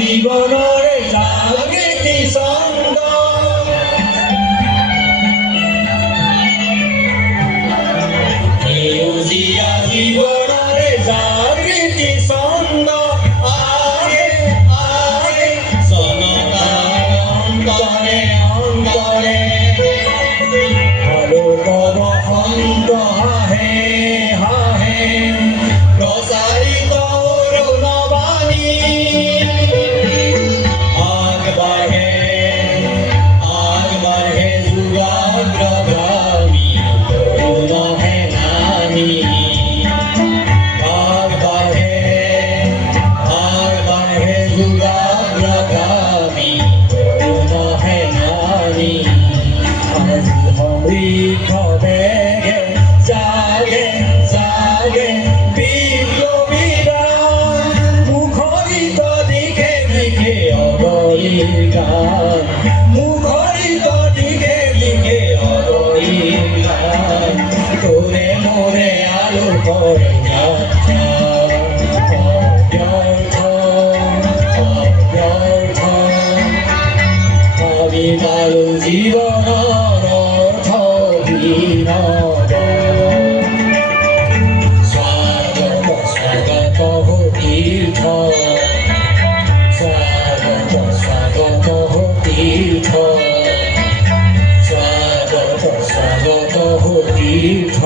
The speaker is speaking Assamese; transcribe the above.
জীবনৰে জাগৃতি ছন্দ সেউজীয়া জীবনৰে জাগৃতি ছন্দ আগে আগে জনতাৰ অন্তৰে অন্তৰে আৰু কব সন্ত হাহে হাহে প্ৰচাৰিত অৰুণবাণী মুখরিত দিকে দিকে অগণিত গান তোরে মোরে আলো করে যাত্রা অব্যর্থ অব্যর্থ আমি কালো জীবনের অর্থ বিনোদ স্বাগত স্বাগত হো তীর্থ স্বাগত স্বাগত হো তীর্থ স্বাগত স্বাগত হো তীর্থ